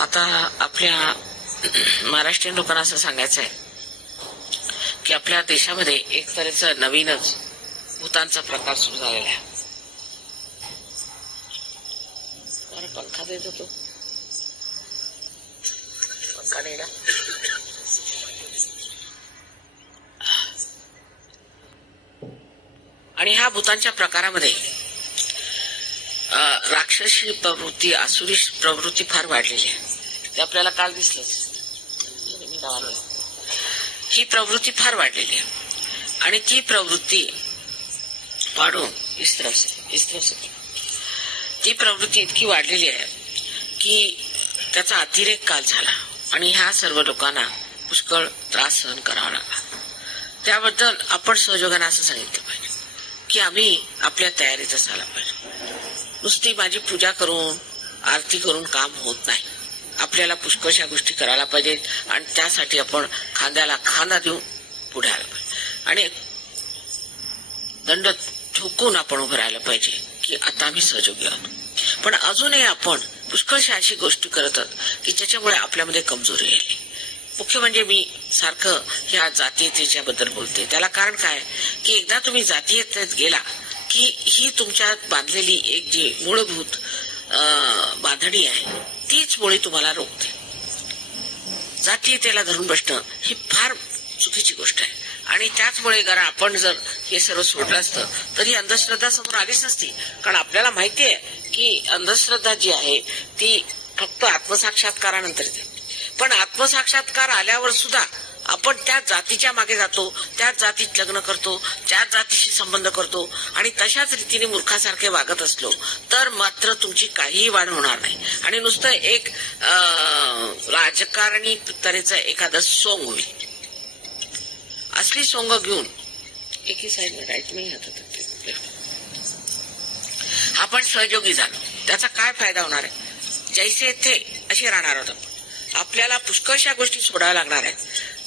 आता आपल्या महाराष्ट्रीयन लोकांना असं सांगायचं आहे की आपल्या देशामध्ये एक तऱ्हेचा नवीनच भूतांचा प्रकार सुरू झालेला आहे. पंखा देत होतो, पंखा नाही ना. आणि ह्या भूतांच्या प्रकारामध्ये राक्षसी प्रवृत्ती, आसुरी प्रवृत्ती फार वाढलेली आहे. ते आपल्याला काल दिसलंच. ही प्रवृत्ती फार वाढलेली आहे आणि ती प्रवृत्ती वाढून ती प्रवृत्ती इतकी वाढलेली आहे की त्याचा अतिरेक काल झाला आणि ह्या सर्व लोकांना पुष्कळ त्रास सहन करावा लागला. त्याबद्दल आपण सहयोगाने असं सांगितलं पाहिजे की आम्ही आपल्या तयारीत असायला पाहिजे. नुसती माझी पूजा करून आरती करून काम होत नाही. आपल्याला पुष्कळशा गोष्टी करायला पाहिजेत आणि त्यासाठी आपण खांद्याला खांदा देऊन पुढे आला पाहिजे आणि दंड ठोकून आपण उभं राहायला पाहिजे की आता आम्ही सहयोगी आहोत. पण अजूनही आपण पुष्कळशा अशी गोष्टी करत आहोत की ज्याच्यामुळे आपल्यामध्ये कमजोरी येईल. मुख्य म्हणजे मी सारखं ह्या जातीयतेच्या बद्दल बोलते. त्याला कारण काय की एकदा तुम्ही जातीयतेत गेला की ही तुमच्यात बांधलेली एक जी मूलभूत बांधणी आहे तीच मुळे तुम्हाला रोखते. जातीयतेला धरून बसणं ही फार चुकीची गोष्ट आहे आणि त्याचमुळे जर आपण जर हे सर्व सोडलं असतं तरी अंधश्रद्धा समोर आलीच नसती. कारण आपल्याला माहिती आहे की अंधश्रद्धा जी आहे ती फक्त आत्मसाक्षात्कारानंतर येते. पण आत्मसाक्षात्कार आल्यावर सुद्धा आपण त्या जातीच्या मागे जातो, त्याच जातीत लग्न करतो, त्याच जातीशी संबंध करतो आणि तशाच रीतीने मूर्खासारखे वागत असलो तर मात्र तुमची काहीही वाढ होणार नाही आणि नुसतं एक राजकारणी तऱ्हेचं एखादं सोंग होईल. असली सोंग घेऊन एकी साईडने राईट नाही हातात आपण सहयोगी झालो त्याचा काय फायदा होणार आहे. जैसे थे असे राहणार आहोत. आपल्याला पुष्कळशा गोष्टी सोडाव्या लागणार आहेत.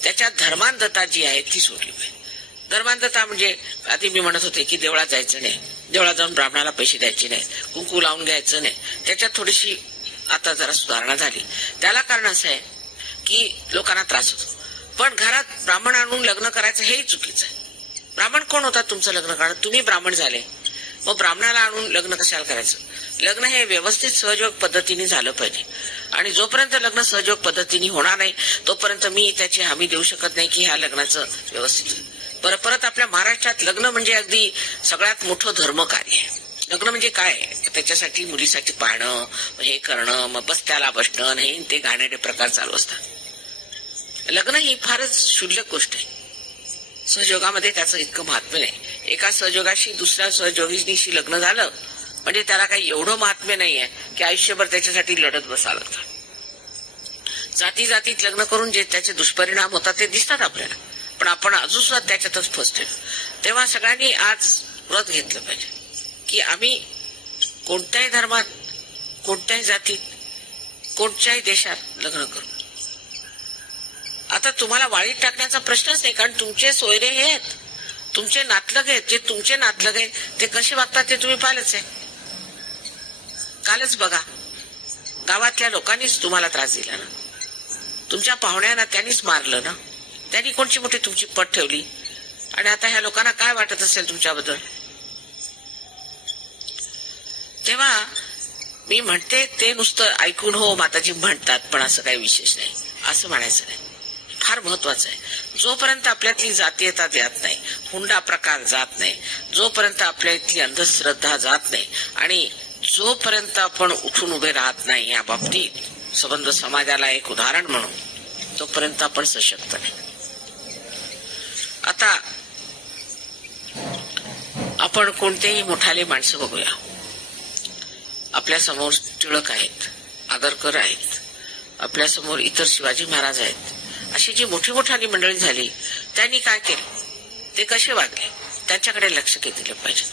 त्याच्यात धर्मांधता जी आहे ती सोडली पाहिजे. धर्मांधता म्हणजे आधी मी म्हणत होते की देवळात जायचं नाही, देवळात जाऊन ब्राह्मणाला पैसे द्यायचे नाही, कुंकू लावून घ्यायचं नाही. त्याच्यात थोडीशी आता जरा सुधारणा झाली. त्याला कारण असं आहे की लोकांना त्रास होतो. पण घरात ब्राह्मण आणून लग्न करायचं हेही चुकीचं आहे. ब्राह्मण कोण होता तुमचं लग्न करणं? तुम्ही ब्राह्मण झाले, मग ब्राह्मणाला आणून लग्न कशाला करायचं? लग्न हे व्यवस्थित सहयोग पद्धतीने झालं पाहिजे आणि जोपर्यंत लग्न सहयोग पद्धतीने होणार नाही तोपर्यंत मी त्याची हमी देऊ शकत नाही की ह्या लग्नाचं व्यवस्थित. परत आपल्या महाराष्ट्रात लग्न म्हणजे अगदी सगळ्यात मोठं धर्मकार्य आहे. लग्न म्हणजे काय? त्याच्यासाठी मुलीसाठी पाहणं, हे करणं, मग बस्त्याला बसणं, हे ते घाणेरडे प्रकार चालू असतात. लग्न ही फारच क्षुल्लक गोष्ट आहे. सहयोगामध्ये त्याचं इतकं महात्म्य नाही. एका सहयोगाशी दुसऱ्या सहयोगीशी लग्न झालं म्हणजे त्याला काही एवढं महात्म्य नाहीये की आयुष्यभर त्याच्यासाठी लढत बसावं लागतं. जातीत लग्न करून जे त्याचे दुष्परिणाम होतात ते दिसतात आपल्याला, पण आपण अजून सुद्धा त्याच्यातच फसतो. तेव्हा सगळ्यांनी आज व्रत घेतलं पाहिजे की आम्ही कोणत्याही धर्मात, कोणत्याही जातीत, कोणत्याही देशात लग्न करू. आता तुम्हाला वाळीत टाकण्याचा प्रश्नच नाही, कारण तुमचे सोयरे हे आहेत, तुमचे नातलग आहेत. जे तुमचे नातलग आहेत ते कसे वागतात ते तुम्ही पाहिलंच आहे. कालच बघा, गावातल्या लोकांनीच तुम्हाला त्रास दिला ना, तुमच्या पाहुण्यांना त्यांनीच मारलं ना, त्यांनी कोणची मोठी तुमची पट ठेवली आणि आता ह्या लोकांना काय वाटत असेल तुमच्याबद्दल. तेव्हा मी म्हणते ते नुसतं ऐकून हो माताजी म्हणतात पण असं काही विशेष नाही असं म्हणायचं नाही. फार महत्वाचं आहे. जोपर्यंत आपल्यातली जातीयता जात नाही, हुंडा प्रकार जात नाही, जोपर्यंत आपल्या इथली अंधश्रद्धा जात नाही आणि जोपर्यंत आपण उठून उभे राहत नाही या बाबतीत संबंध समाजाला एक उदाहरण म्हणून, तोपर्यंत आपण सशक्त नाही. आता आपण कोणतेही मोठाले माणसं बघूया. आपल्या समोर टिळक आहेत, आगरकर आहेत, आपल्या समोर इतर शिवाजी महाराज आहेत. अशी जी मोठी मंडळी झाली त्यांनी काय केलं, ते कसे वागले, त्यांच्याकडे लक्ष दिलं पाहिजे.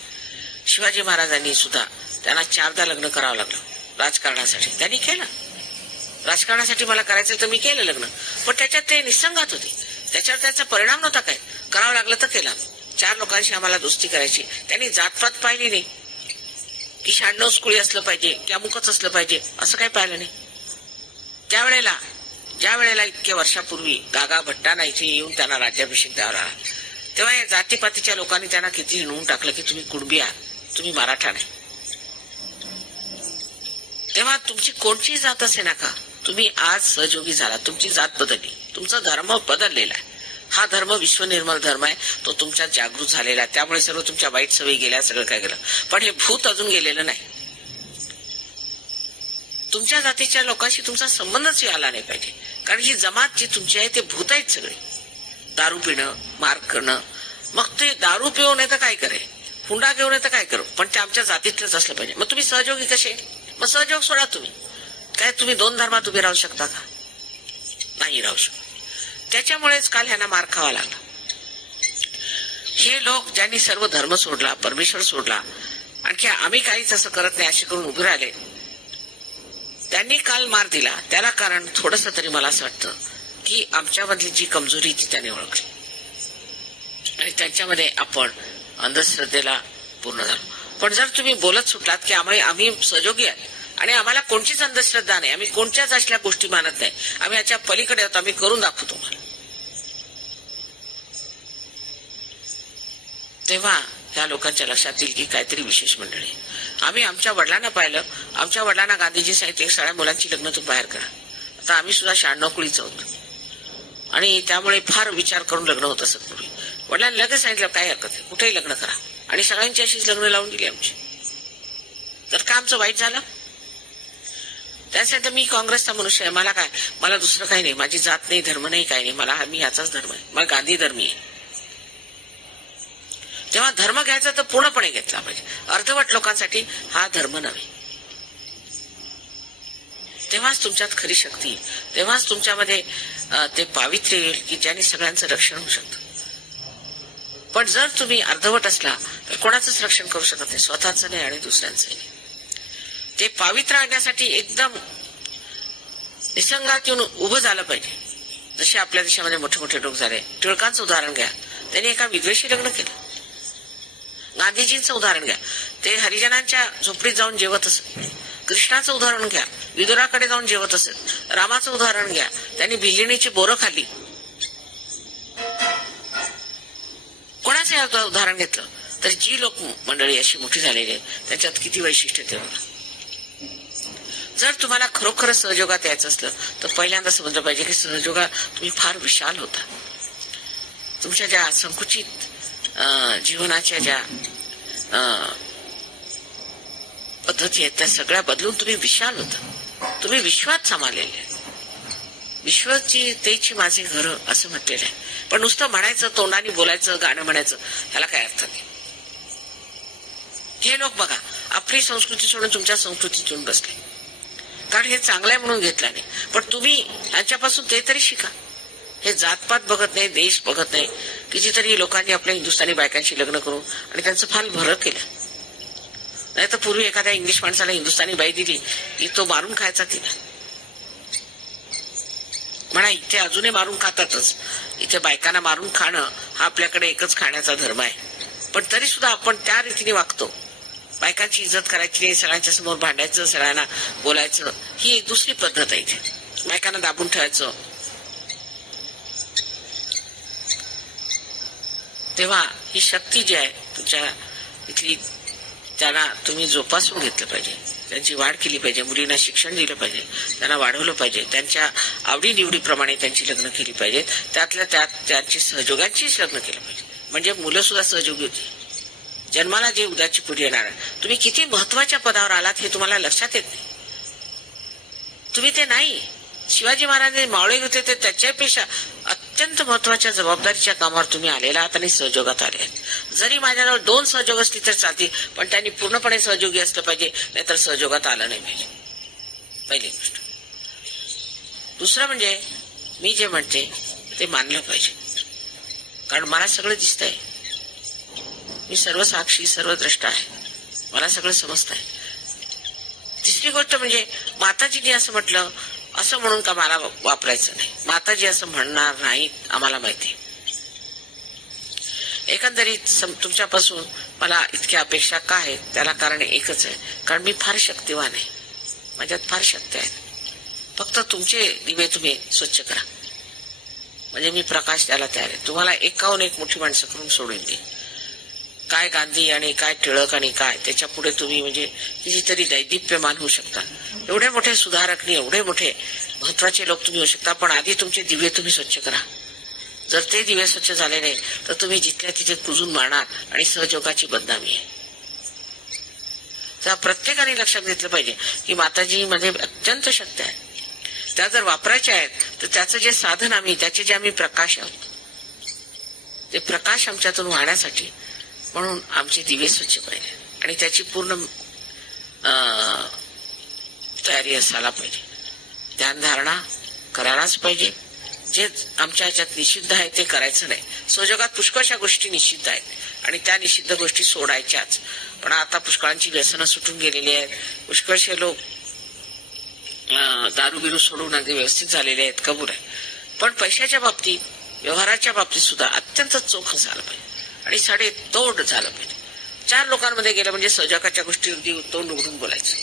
शिवाजी महाराजांनी सुद्धा त्यांना 4दा लग्न करावं लागलं राजकारणासाठी. त्यांनी केलं. राजकारणासाठी मला करायचं तर मी केलं लग्न, पण त्याच्यात ते निसंगात होते. त्याच्यावर त्याचा परिणाम नव्हता. काय करावं लागलं तर केला. 4 लोकांशी आम्हाला दोस्ती करायची. त्यांनी जातपात पाहिली नाही की 96 कुळी असलं पाहिजे की अमुकच असलं पाहिजे, असं काही पाहिलं नाही. ज्या वेळेला इतक्या वर्षापूर्वी गागा भट्टांना इथे येऊन त्यांना राज्याभिषेक द्यावा लागला, तेव्हा या जातीपातीच्या लोकांनी त्यांना किती हिणवून टाकलं की तुम्ही कुणबी आहात, तुम्ही मराठा नाही. तेव्हा तुमची कोणची जात असे नका, तुम्ही आज सहयोगी झाला, तुमची जात बदलली, तुमचा धर्म बदललेला आहे. हा धर्म विश्वनिर्मल धर्म आहे, तो तुमच्यात जागृत झालेला आहे. त्यामुळे सर्व तुमच्या वाईट सवयी गेल्या, सगळं काय गेलं. पण हे भूत अजून गेलेलं नाही. तुमच्या जातीच्या लोकांशी तुमचा संबंधच आला नाही पाहिजे, कारण ही जमात जी तुमची आहे ते भूत आहेत सगळे. दारू पिणं, मार करणं, मग ते दारू पिऊ नये तर काय करे, हुंडा घेऊ नये तर काय करू, पण ते आमच्या जातीतलंच असलं पाहिजे. मग तुम्ही सहयोगी कसे? मग सहयोग सोडा. तुम्ही काय तुम्ही दोन धर्मात उभे राहू शकता का? नाही राहू शकत. त्याच्यामुळेच काल ह्यांना मार खावा लागला. हे लोक ज्यांनी सर्व धर्म सोडला, परमेश्वर सोडला, आणखी आम्ही काहीच असं करत नाही असे करून उभे राहिले, त्यांनी काल मार दिला. त्याला कारण थोडस तरी मला असं वाटतं की आमच्यामधली जी कमजोरी ती त्यांनी ओळखली आणि त्यांच्यामध्ये आपण अंधश्रद्धेला पूर्ण झालो. पण जर तुम्ही बोलत सुटलात की आम्ही सहयोगी आहात आणि आम्हाला कोणतीच अंधश्रद्धा नाही, आम्ही कोणत्याच असल्या गोष्टी मानत नाही, आम्ही याच्या पलीकडे आहोत, आम्ही करून दाखवू तुम्हाला, तेव्हा ह्या लोकांच्या लक्षात येईल की काहीतरी विशेष मंडळी. आम्ही आमच्या वडिलांना पाहिलं, आमच्या वडिलांना गांधीजी सांगितले सगळ्या मुलांची लग्न तुम्ही बाहेर करा. आता आम्ही सुद्धा 96 कुळीच आहोत आणि त्यामुळे फार विचार करून लग्न होत असत पूर्वी. वडिलांनी लगेच सांगितलं काही हरकत नाही, कुठेही लग्न करा, आणि सगळ्यांची अशीच लग्न लावून दिली आमची. तर का आमचं वाईट झालं? त्यासाठी मी काँग्रेसचा मनुष्य आहे, मला काय, मला दुसरं काही नाही, माझी जात नाही, धर्म नाही, काही नाही, मी याचाच धर्म आहे, मला गांधी धर्मी आहे. तेव्हा धर्म घ्यायचा तर पूर्णपणे घेतला पाहिजे. अर्धवट लोकांसाठी हा धर्म नव्हे. तेव्हाच तुमच्यात खरी शक्ती, तेव्हाच तुमच्यामध्ये ते पावित्र्य येईल की ज्याने सगळ्यांचं रक्षण होऊ शकतं. पण जर तुम्ही अर्धवट असला तर कोणाचंच रक्षण करू शकत नाही, स्वतःचं नाही आणि दुसऱ्यांचं नाही. ते पावित्र्य आणण्यासाठी एकदम निसंगात येऊन उभं झालं पाहिजे. जसे आपल्या देशामध्ये मोठे मोठे लोक झाले. टिळकांचं उदाहरण घ्या, त्यांनी एका विधवेशी लग्न केलं. गांधीजींचं उदाहरण घ्या, ते हरिजनांच्या झोपडीत जाऊन जेवत असत. कृष्णाचं उदाहरण घ्या, विदुराकडे जाऊन जेवत असत. रामाचं उदाहरण घ्या, त्यांनी भिल्लिणीची बोरं खाल्ली. कोणाचं उदाहरण घेतलं तर जी लोक मंडळी अशी मोठी झालेली आहेत त्याच्यात किती वैशिष्ट्य ते बघा. जर तुम्हाला खरोखर सहयोगात यायचं असलं तर पहिल्यांदा समजलं पाहिजे की सहयोगात तुम्ही फार विशाल होता. तुमच्या ज्या संकुचित जीवनाच्या ज्या पद्धती आहेत त्या सगळ्या बदलून तुम्ही विशाल होता. तुम्ही विश्वात सामारलेले, विश्वाची तेची माझे घर असं म्हटलेलं आहे. पण नुसतं म्हणायचं, तोंडाने बोलायचं, गाणं म्हणायचं, ह्याला काय अर्थ नाही. हे लोक बघा आपली संस्कृती सोडून तुमच्या संस्कृतीत येऊन बसले, कारण हे चांगलं आहे म्हणून घेतलं नाही. पण तुम्ही यांच्यापासून ते तरी शिका. हे जातपात बघत नाही, देश बघत नाही. कितीतरी लोकांनी आपल्या हिंदुस्थानी बायकांशी लग्न करून आणि त्यांचं फार भरं केलं. नाही तर पूर्वी एखाद्या इंग्लिश माणसाला हिंदुस्थानी बाई दिली की तो मारून खायचा तिला. म्हणा इथे अजूनही मारून खातातच. इथे बायकांना मारून खाणं हा आपल्याकडे एकच खाण्याचा धर्म आहे. पण तरी सुद्धा आपण त्या रीतीने वागतो. बायकांची इज्जत करायची नाही, सगळ्यांच्या समोर भांडायचं, सगळ्यांना बोलायचं, ही एक दुसरी पद्धत आहे. इथे बायकांना दाबून ठेवायचं. तेव्हा ही शक्ती जी आहे तुमच्या इथली, त्यांना तुम्ही जोपासून घेतलं पाहिजे. त्यांची वाढ केली पाहिजे. मुलींना शिक्षण दिलं पाहिजे, त्यांना वाढवलं पाहिजे. त्यांच्या आवडीनिवडीप्रमाणे त्यांची लग्न केली पाहिजेत. त्यातल्या त्यात त्यांची सहयोगांचीच लग्न केलं पाहिजे. म्हणजे मुलं सुद्धा सहयोगी होती. जन्माला जे उद्याची पिढी येणार आहे, तुम्ही किती महत्वाच्या पदावर आलात हे तुम्हाला लक्षात येत नाही. तुम्ही ते नाही. शिवाजी महाराजांनी मावळे घेतले ते त्याच्यापेक्षा अत्यंत महत्वाच्या जबाबदारीच्या कामावर तुम्ही आलेला आहात आणि सहयोगात आले आहेत. जरी माझ्याजवळ 2 सहयोग असली तर चालतील, पण त्यांनी पूर्णपणे सहयोगी असलं पाहिजे, नाहीतर सहयोगात आलं नाही पाहिजे. पहिली गोष्ट. दुसरं म्हणजे मी जे म्हणते ते मानलं पाहिजे, कारण मला सगळं दिसतंय. मी सर्व साक्षी, सर्व द्रष्टा आहे, मला सगळं समजत आहे. तिसरी गोष्ट म्हणजे माताजीने असं म्हटलं असं म्हणून का मला वापरायचं नाही. माताजी असं म्हणणार नाही, आम्हाला माहिती. एकंदरीत तुमच्यापासून मला इतक्या अपेक्षा का आहेत त्याला कारण एकच आहे, कारण मी फार शक्तिवान आहे, माझ्यात फार शक्ती आहे. फक्त तुमचे दिवे तुम्ही स्वच्छ करा, म्हणजे मी प्रकाश द्यायला तयार आहे. तुम्हाला एकाहून एक मोठी माणसं करून सोडून दे. काय गांधी आणि काय टिळक आणि काय त्याच्या पुढे तुम्ही म्हणजे कितीतरी दैदिप्यमान होऊ शकता. एवढे मोठे सुधारक नाही, एवढे मोठे महत्वाचे लोक तुम्ही होऊ शकता. पण आधी तुमचे दिवे तुम्ही स्वच्छ करा. जर ते दिवे स्वच्छ झाले नाही तर तुम्ही जिथल्या तिथे कुजून मारणार आणि सहयोगाची बदनामी आहे. तर प्रत्येकाने लक्षात घेतलं पाहिजे की माताजी मध्ये अत्यंत शक्ती आहे. त्या जर वापरायच्या आहेत तर त्याचं जे साधन आम्ही त्याचे जे आम्ही प्रकाश आहोत ते प्रकाश आमच्यातून वाहण्यासाठी म्हणून आमचे दिवे स्वच्छ पाहिजे आणि त्याची पूर्ण तयारी असायला पाहिजे. ध्यानधारणा करायलाच पाहिजे. जे आमच्या ह्याच्यात निषिद्ध आहे ते करायचं नाही. स्वजगात पुष्कळशा गोष्टी निषिद्ध आहेत आणि त्या निषिद्ध गोष्टी सोडायच्याच. पण आता पुष्कळांची व्यसनं सुटून गेलेली आहेत. पुष्कळशे लोक दारू बिरू सोडून अगदी व्यवस्थित झालेले आहेत, कबूल आहे. पण पैशाच्या बाबतीत व्यवहाराच्या बाबतीत सुद्धा अत्यंत चोख झालं पाहिजे आणि साडे तोड झालं पाहिजे. 4 लोकांमध्ये गेलं म्हणजे सहजकाच्या गोष्टी अगदी तोंड उघडून बोलायचं.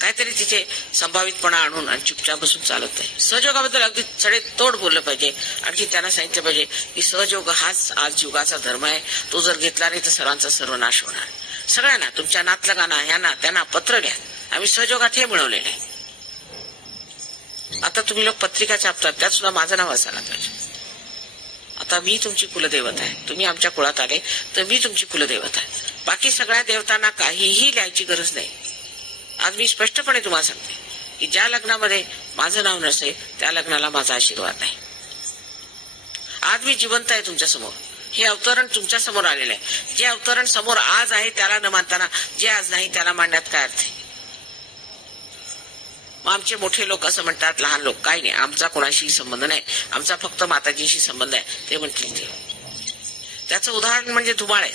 काहीतरी तिथे संभावितपणा आणून आणि चुपचाप बसून चालत नाही. सहयोगाबद्दल अगदी सडे तोड बोललं पाहिजे. आणखी त्यांना सांगितलं पाहिजे की सहयोग हाच आज युगाचा धर्म आहे. तो जर घेतला नाही तर सर्वांचा सर्वनाश होणार. सगळ्यांना तुमच्या नातलगांना ह्यांना त्यांना पत्र द्या, आम्ही सहयोगात हे मिळवलेलं आहे. आता तुम्ही लोक पत्रिका छापतात त्यात सुद्धा माझं नाव असायला पाहिजे. आता मी तुमची कुलदैवत आहे. तुम्ही आमच्या कुळात आले तर मी तुमची कुलदैवत आहे. बाकी सगळ्या देवतांना काहीही लिहायची गरज नाही. आज मी स्पष्टपणे तुम्हाला सांगते की ज्या लग्नामध्ये माझं नाव नसेल त्या लग्नाला माझा आशीर्वाद नाही. आज मी जिवंत आहे तुमच्या समोर. हे अवतरण तुमच्या समोर आलेलं आहे. जे अवतरण समोर आज आहे त्याला न मानताना जे आज नाही त्याला मांडण्यात काय अर्थ आहे? मग आमचे मोठे लोक असं म्हणतात, लहान लोक काही नाही, आमचा कोणाशी संबंध नाही, आमचा फक्त माताजीशी संबंध आहे. ते म्हणतील ते. त्याचं उदाहरण म्हणजे धुमाळ आहे.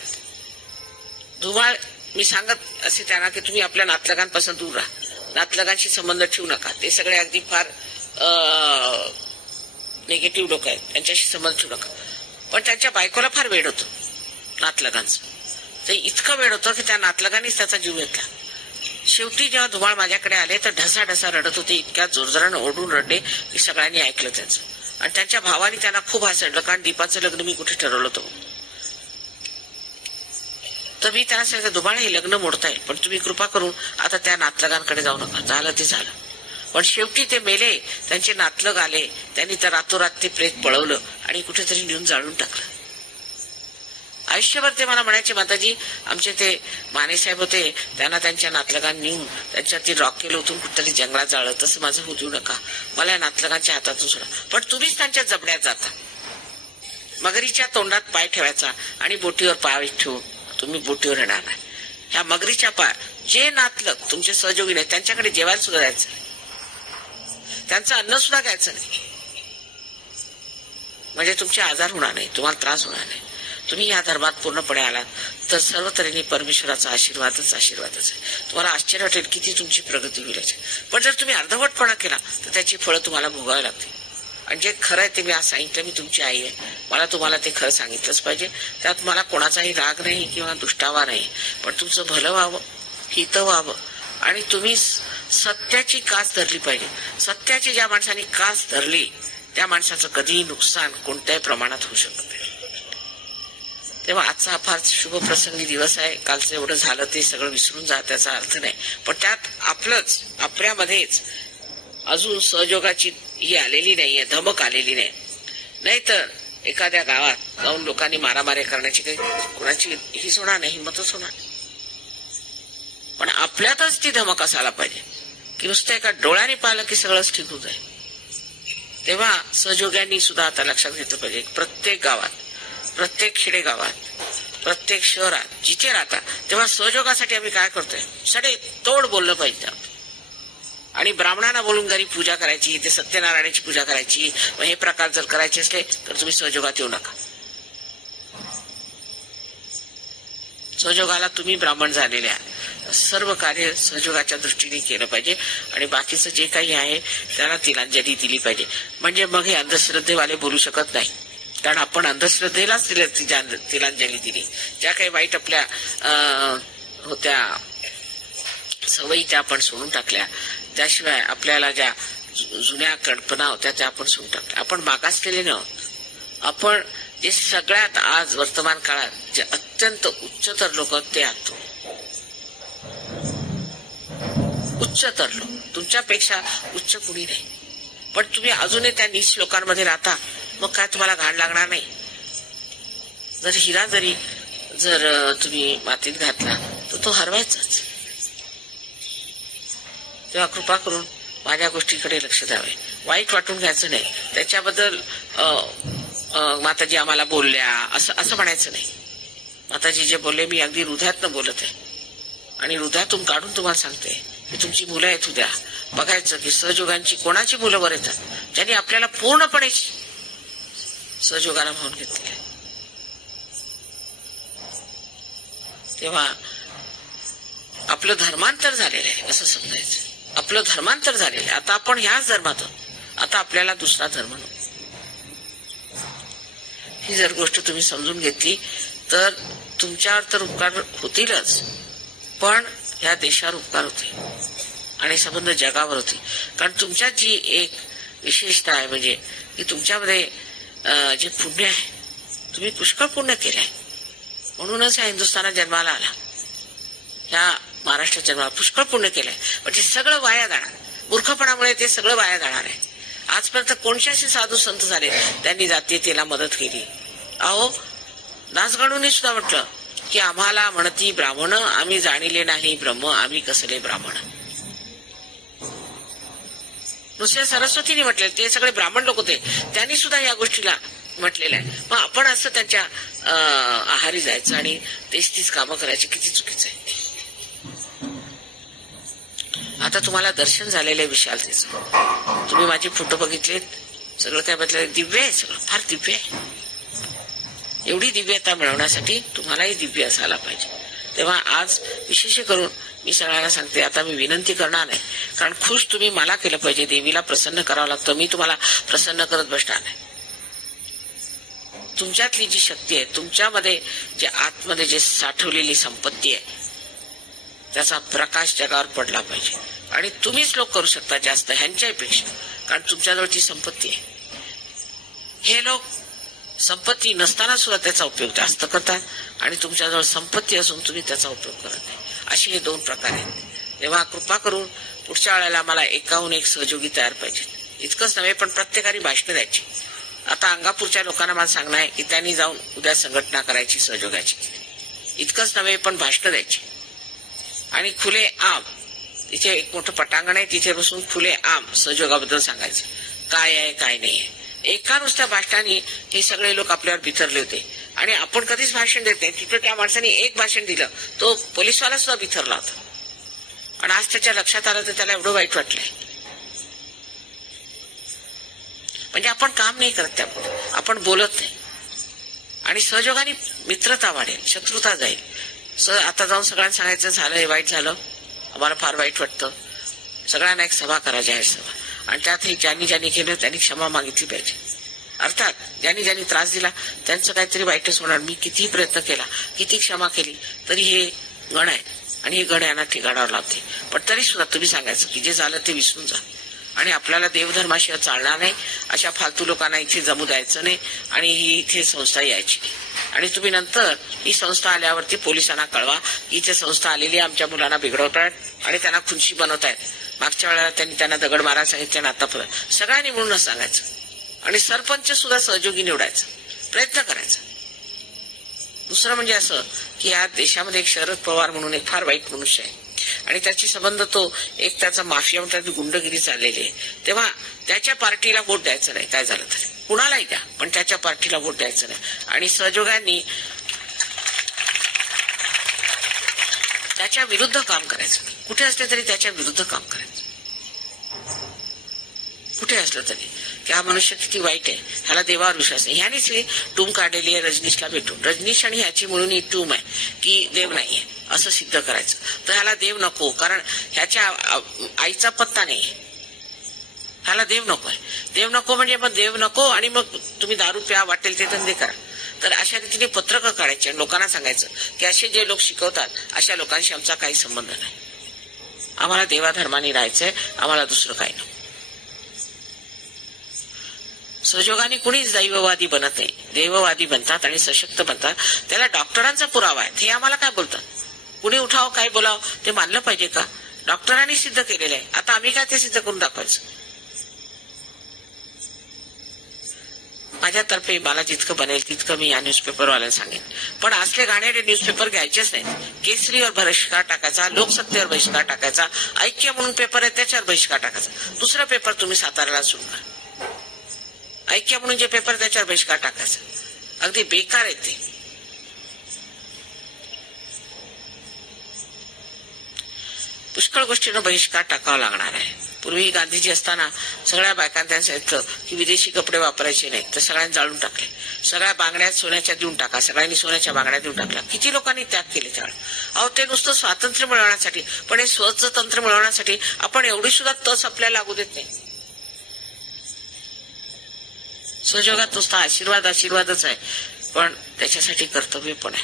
धुमाळ मी सांगत असे त्यांना की तुम्ही आपल्या नातलगांपासून दूर राहा, नातलगांशी संबंध ठेवू नका. ते सगळे अगदी फार निगेटिव्ह लोक आहेत, त्यांच्याशी संबंध ठेवू नका. पण त्यांच्या बायकोला फार वेड होतं नातलगांचं. ते इतकं वेड होतं की त्या नातलगांनीच त्याचा जीव घेतला. शेवटी जेव्हा धुमाळ माझ्याकडे आले तर ढसा ढसा रडत होते. इतक्या जोरजोरानं ओरडून रडले की सगळ्यांनी ऐकलं त्यांचं. आणि त्यांच्या भावाने त्यांना खूप हसडलं, कारण दीपाचं लग्न मी कुठे ठरवलं होतं. तर मी त्यांना सांगितलं, धुमाळ हे लग्न मोडता येईल पण तुम्ही कृपा करून आता त्या नातलगांकडे जाऊ नका. झालं ते झालं. पण शेवटी ते मेले. त्यांचे नातलग आले, त्यांनी तर रातोरात ते प्रेत पळवलं आणि कुठेतरी नेऊन जाळून टाकलं. आयुष्यभर ते मला म्हणायचे, माताजी आमचे ते मानेसाहेब होते, त्यांना त्यांच्या नातलगांनी नेऊन त्यांच्यातील रॉकेल ओतून कुठेतरी जंगलात जाळलं. तसं माझं होऊ देऊ नका, मला या नातलगांच्या हातातून सोडा. पण तुम्हीच त्यांच्या जबड्यात जाता. मगरीच्या तोंडात पाय ठेवायचा आणि बोटीवर पाय ठेवून तुम्ही बोटीवर येणार नाही. ह्या मगरीच्या पाय जे नातलग तुमचे सहयोगी नाही त्यांच्याकडे जेवायला सुद्धा जायचं नाही, त्यांचं अन्न सुद्धा घ्यायचं नाही. म्हणजे तुमचे आजार होणार नाही, तुम्हाला त्रास होणार नाही. तुम्ही या धर्मात पूर्णपणे आलात तर सर्व तऱ्हेने परमेश्वराचा आशीर्वादच आशीर्वादच आहे. तुम्हाला आश्चर्य वाटेल किती तुमची प्रगती होईल. पण जर तुम्ही अर्धवटपणा केला तर त्याची फळं तुम्हाला भोगावी लागतील. आणि जे खरं आहे ते मी आज सांगितलं. मी तुमची आई आहे, मला तुम्हाला ते खरं सांगितलंच पाहिजे. त्यात मला कोणाचाही राग नाही किंवा दुष्टावा नाही. पण तुमचं भलं व्हावं, हित व्हावं आणि तुम्ही सत्याची कास धरली पाहिजे. सत्याची ज्या माणसाने कास धरली त्या माणसाचं कधीही नुकसान कोणत्याही प्रमाणात होऊ शकत नाही. तेव्हा आजचा फार शुभ प्रसंगी दिवस आहे. कालचं एवढं झालं ते सगळं विसरून जा, त्याचा अर्थ नाही. पण त्यात आपलंच आपल्यामध्येच अजून सहयोगाची ही आलेली नाहीये, धमक आलेली नाही. नाहीतर एखाद्या गावात जाऊन लोकांनी मारामारी करण्याची काही कोणाची हीच होणार नाही, हिंमतच होणार. पण आपल्यातच ती धमक असायला पाहिजे की नुसतं एका डोळ्याने पाहिलं की सगळंच ठीक होत आहे. तेव्हा सहयोग्यांनी सुद्धा आता लक्षात घेतलं पाहिजे. प्रत्येक गावात, प्रत्येक खेडेगावात, प्रत्येक शहरात जिथे राहता तेव्हा सहयोगासाठी आम्ही काय करतोय, सडे तोड बोललं पाहिजे. आणि ब्राह्मणांना बोलून घरी पूजा करायची, ते सत्यनारायणाची पूजा करायची. मग हे प्रकार जर करायचे असले तर तुम्ही सहयोगात येऊ नका. सहयोगाला तुम्ही ब्राह्मण झालेले आहात. सर्व कार्य सहयोगाच्या दृष्टीने केलं पाहिजे आणि बाकीचं जे काही आहे त्याला तिलांजली दिली पाहिजे. म्हणजे मग हे अंधश्रद्धेवाले बोलू शकत नाही, कारण आपण अंधश्रद्धेलाच तिलांजली दिली. ज्या काही वाईट आपल्या होत्या सवयी त्या आपण सोडून टाकल्या. त्याशिवाय आपल्याला ज्या जुन्या कल्पना होत्या त्या आपण सोडून टाकल्या. आपण मागासलेले नाही आहोत. आपण जे सगळ्यात आज वर्तमान काळात जे अत्यंत उच्चतर लोक ते आहोत. उच्चतर लोक, तुमच्यापेक्षा उच्च कुणी नाही. पण तुम्ही अजूनही त्या नीच लोकांमध्ये राहता, मग काय तुम्हाला घाण लागणार नाही? जर हिरा जर तुम्ही मातीत घातला तर तो हरवायचाच. तेव्हा कृपा करून माझ्या गोष्टीकडे लक्ष द्यावे. वाईट वाटून घ्यायचं नाही. त्याच्याबद्दल माताजी आम्हाला बोलल्या असं म्हणायचं नाही. माताजी जे बोलले मी अगदी हृदयातनं बोलत आहे आणि हृदयातून काढून तुम्हाला सांगते की तुमची मुलं आहेत उद्या बघायचं की सहयोगांची कोणाची मुलं वर येतात ज्यांनी आपल्याला पूर्णपणे सहयोगाला भावून घेतलेले. तेव्हा आपलं धर्मांतर झालेलं आहे असं समजायचं. आपलं धर्मांतर झालेलं आहे. आता आपण ह्याच धर्मात आहोत. आता आपल्याला दुसरा धर्म नको. ही जर गोष्ट तुम्ही समजून घेतली तर तुमच्यावर तर उपकार होतीलच, पण ह्या देशावर उपकार होतील आणि संबंध जगावर होतील. कारण तुमच्यात जी एक विशेषता आहे म्हणजे की तुमच्यामध्ये जे पुण्य आहे, तुम्ही पुष्कळ पुण्य केले आहे. म्हणूनच ह्या हिंदुस्थानात जन्माला आला, ह्या महाराष्ट्रात जन्माला पुष्कळ पुण्य केलंय. पण ते सगळं वाया जाणार. मूर्खपणामुळे ते सगळं वाया जाणार आहे. आजपर्यंत कोणत्याशी साधू संत झाले त्यांनी जातीयतेला मदत केली? अहो, दासगणूंनी सुद्धा म्हटलं की आम्हाला म्हणती ब्राह्मण, आम्ही जाणिले नाही ब्रह्म, आम्ही कसले ब्राह्मण. नुसत्या सरस्वतीने म्हटले, ते सगळे ब्राह्मण लोक होते, त्यांनी सुद्धा या गोष्टीला म्हटलेलं आहे. मग आपण असं त्यांच्या आहारी जायचं आणि तीच कामं करायची, किती चुकीचं आहे. आता तुम्हाला दर्शन झालेलं आहे विशालतेचं. तुम्ही माझे फोटो बघितलेत, सगळं काय बघितलं, दिव्य आहे, सगळं फार दिव्य आहे. एवढी दिव्यता मिळवण्यासाठी तुम्हालाही दिव्य असायला पाहिजे. तेव्हा आज विशेष करून मी सगळ्यांना सांगते, आता मी विनंती करणार नाही, कारण खुश तुम्ही मला केलं पाहिजे. देवीला प्रसन्न करावं लागतं, मी तुम्हाला प्रसन्न करत बसणार नाही. तुमच्यातली जी शक्ती आहे, तुमच्यामध्ये जे आतमध्ये जे साठवलेली संपत्ती आहे, त्याचा प्रकाश जगावर पडला पाहिजे. आणि तुम्हीच लोक करू शकता जास्त ह्यांच्यापेक्षा, कारण तुमच्याजवळ ती संपत्ती आहे. हे लोक संपत्ती नसताना सुद्धा त्याचा उपयोग जास्त करतात आणि तुमच्याजवळ संपत्ती असून तुम्ही त्याचा उपयोग करत नाही. असे हे दोन प्रकार आहेत. तेव्हा कृपा करून पुढच्या वेळेला मला एकाहून एक सहयोगी तयार पाहिजे. इतकंच नव्हे, पण प्रत्येकाने भाषणं द्यायची. आता अंगापूरच्या लोकांना मला सांगणं आहे की त्यांनी जाऊन उद्या संघटना करायची सहयोगाची. इतकंच नव्हे, पण भाषणं द्यायची. आणि खुले आम, तिथे एक मोठं पटांगण आहे, तिथे बसून खुले आम सहयोगाबद्दल सांगायचं, काय आहे काय नाही आहे. एका नुसत्या भाषणाने हे सगळे लोक आपल्यावर बिथरले होते आणि आपण कधीच भाषण देत नाही. तिथं त्या माणसाने एक भाषण दिलं, तो पोलीसवाला सुद्धा बिथरला होता. आणि आज त्याच्या लक्षात आलं तर त्याला एवढं वाईट वाटलंय. म्हणजे आपण काम नाही करत, त्यापुढे आपण बोलत नाही. आणि सहयोगाने मित्रता वाढेल, शत्रुता जाईल. आता जाऊन सगळ्यांना सांगायचं, झालं हे वाईट झालं, आम्हाला फार वाईट वाटतं. सगळ्यांना एक सभा करा, जाहीर सभा. आणि त्यात ज्यांनी केलं त्यांनी क्षमा मागितली पाहिजे. अर्थात ज्यांनी त्रास दिला त्यांचं काहीतरी वाईटच होणार. मी कितीही प्रयत्न केला, किती क्षमा केली तरी हे गण आहे आणि हे गण यांना ठिकाणावर लावते. पण तरी सुद्धा तुम्ही सांगायचं की जे झालं ते विसरून जा. आणि आपल्याला देवधर्माशिवाय चालणार नाही. अशा फालतू लोकांना इथे जमू द्यायचं नाही आणि ही इथे संस्था यायची नाही. आणि तुम्ही नंतर ही संस्था आल्यावरती पोलिसांना कळवा, इथे संस्था आलेली आमच्या मुलांना बिघडवतायत आणि त्यांना खुनशी बनवतायत. मागच्या वेळेला त्यांना दगड मारायला सांगितलं, आता सगळ्यांनी मिळूनच सांगायचं. आणि सरपंच सुद्धा सहयोगी निवडायचा, प्रयत्न करायचा. दुसरं म्हणजे असं की या देशामध्ये एक शरद पवार म्हणून एक फार वाईट मनुष्य आहे आणि त्याची संबंध तो एक त्याचा माफिया म्हणतात गुंडगिरी चाललेली आहे. तेव्हा त्याच्या पार्टीला वोट द्यायचं नाही, काय झालं तरी कुणालाही द्या, पण त्याच्या पार्टीला वोट द्यायचं नाही. आणि सहयोगांनी त्याच्या विरुद्ध काम करायचं. कुठे असले तरी त्याच्या विरुद्ध काम करायचं. कुठे असलं तरी की हा मनुष्य किती वाईट आहे, ह्याला देवावर विश्वास नाही. ह्यानेच ही टूम काढलेली आहे रजनीशला भेटून. रजनीश आणि ह्याची म्हणून ही टूम आहे की देव नाहीये असं सिद्ध करायचं. तर ह्याला देव नको, कारण ह्याच्या आईचा पत्ता नाही. ह्याला देव नको आहे. देव नको म्हणजे मग देव नको आणि मग तुम्ही दारू प्या, वाटेल ते धंदे करा. तर अशा रीतीने पत्रकं काढायची आणि लोकांना सांगायचं की असे जे लोक शिकवतात अशा लोकांशी आमचा काही संबंध नाही. आम्हाला देवाधर्माने राहायचंय, आम्हाला दुसरं काही नको. सहयोगाने कुणीच दैववादी बनत नाही, देववादी बनतात आणि सशक्त बनतात. त्याला डॉक्टरांचा पुरावा आहे. हे आम्हाला काय बोलतात, कुणी उठाव काय बोलाव ते मानलं पाहिजे का? डॉक्टरांनी सिद्ध केलेलं आहे. आता आम्ही काय ते सिद्ध करून दाखवायचं? माझ्यातर्फे मला जितकं बनेल तितकं मी या न्यूजपेपरवाल्याला सांगेन. पण असले घाणेरडे न्यूजपेपर घ्यायचेच नाहीत. केसरीवर बहिष्कार टाकायचा, लोकसत्तेवर बहिष्कार टाकायचा, ऐक्य म्हणून पेपर आहे त्याच्यावर बहिष्कार टाकायचा. दुसरा पेपर तुम्ही साताऱ्याला सुरू करा. ऐक्य म्हणून जे पेपर त्याच्यावर बहिष्कार टाकायचा. अगदी बेकार आहे ते. पुष्कळ गोष्टींना बहिष्कार टाकावा लागणार आहे. पूर्वी गांधीजी असताना सगळ्या बायकांना सांगितलं की विदेशी कपडे वापरायचे नाहीत, तर सगळ्यांनी जाळून टाकले. सगळ्या बांगड्या सोन्याच्या देऊन टाका, सगळ्यांनी सोन्याच्या बांगड्या देऊन टाकल्या. किती लोकांनी त्याग केले त्यावेळी. अहो, ते नुसतं स्वातंत्र्य मिळवण्यासाठी, पण हे स्वतंत्र मिळवण्यासाठी आपण एवढी सुद्धा तस आपल्याला लागू देत नाही. सहयोगात नुसता आशीर्वादच आहे, पण त्याच्यासाठी कर्तव्य पण आहे.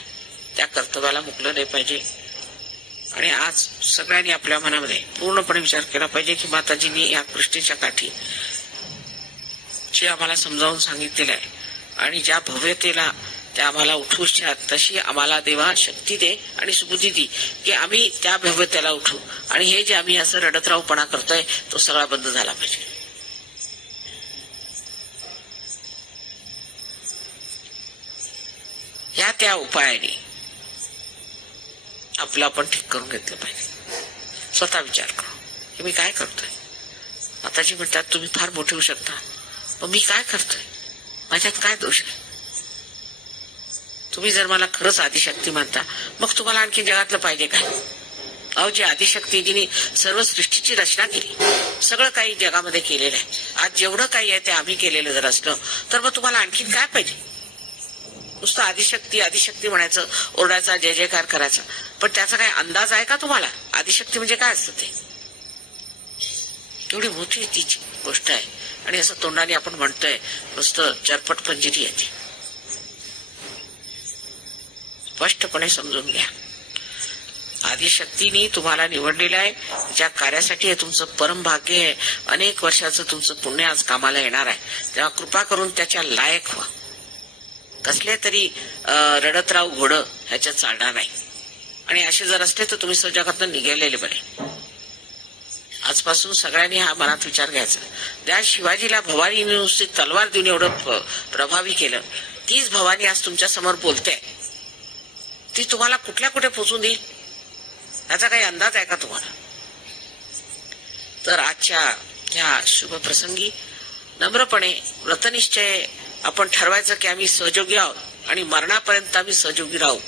त्या कर्तव्याला मुकलं नाही पाहिजे. आणि आज सगळ्यांनी आपल्या मनामध्ये पूर्णपणे विचार केला पाहिजे की माताजींनी या कृष्टीच्या काठी जे आम्हाला समजावून सांगितलेलं आहे आणि ज्या भव्यतेला त्या आम्हाला उठवू इच्छितात, तशी आम्हाला देवा शक्ती दे आणि सुबुद्धी दे की आम्ही त्या भव्यतेला उठू. आणि हे जे आम्ही असं रडतरावपणा करतोय तो सगळा बंद झाला पाहिजे. या त्या उपायाने आपलं आपण ठीक करून घेतलं पाहिजे. स्वतः विचार करू की मी काय करतोय. माताजी म्हणतात तुम्ही फार मोठे होऊ शकता, पण मी काय करतोय, माझ्यात काय दोष आहे? तुम्ही जर मला खरंच आदिशक्ती मानता, मग तुम्हाला आणखी जगातलं पाहिजे काय? अहो, जी आदिशक्ती जिने सर्व सृष्टीची रचना केली, सगळं काही जगामध्ये केलेलं आहे, आज जेवढं काही आहे ते आम्ही केलेलं जर असलं तर मग तुम्हाला आणखीन काय पाहिजे? नुसतं आदिशक्ती म्हणायचं, ओरडायचा, जय जयकार करायचा, पण त्याचा काय अंदाज आहे का तुम्हाला? आदिशक्ती म्हणजे काय असतं ते? एवढी मोठी तिची गोष्ट आहे आणि असं तोंडाने आपण म्हणतोय, नुसतं चरपट पंजिरी आहे ती. स्पष्टपणे समजून घ्या. आदिशक्तीने तुम्हाला निवडलेलं आहे, ज्या कार्यासाठी हे तुमचं परम भाग्य आहे. अनेक वर्षाचं तुमचं पुण्य आज कामाला येणार आहे. तेव्हा कृपा करून त्याच्या लायक व्हा. कसले तरी रडतराव घोडं ह्याच्यात चालणार नाही. आणि असे जर असले तर तुम्ही जगातून निघालेले बरे. आजपासून सगळ्यांनी हा मनात विचार घ्यायचा. त्या शिवाजीला भवानीने नुसती तलवार देऊन एवढं प्रभावी केलं, तीच भवानी आज तुमच्या समोर बोलते. ती तुम्हाला कुठल्या कुठे पोचून देईल याचा काही अंदाज आहे का तुम्हाला? तर आजच्या ह्या शुभ प्रसंगी नम्रपणे व्रतनिश्चय आपण ठरवायचं की आम्ही सहयोगी आहोत आणि मरणापर्यंत आम्ही सहयोगी राहू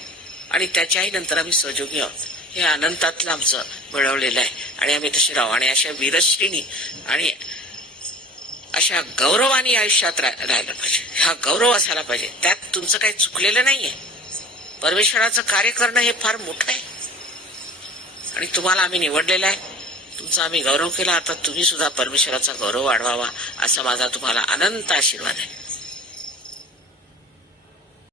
आणि त्याच्याही नंतर आम्ही सहयोगी आहोत. हे अनंतातलं आमचं मिळवलेलं आहे आणि आम्ही तसे राहू. आणि अशा वीरश्रीनी आणि अशा गौरवानी आयुष्यात राहिलं पाहिजे. हा गौरव असायला पाहिजे. त्यात तुमचं काही चुकलेलं नाहीये. परमेश्वराचं कार्य करणं हे फार मोठं आहे आणि तुम्हाला आम्ही निवडलेलं आहे. तुमचा आम्ही गौरव केला. आता तुम्ही सुद्धा परमेश्वराचा गौरव वाढवावा असा माझा तुम्हाला अनंत आशीर्वाद आहे.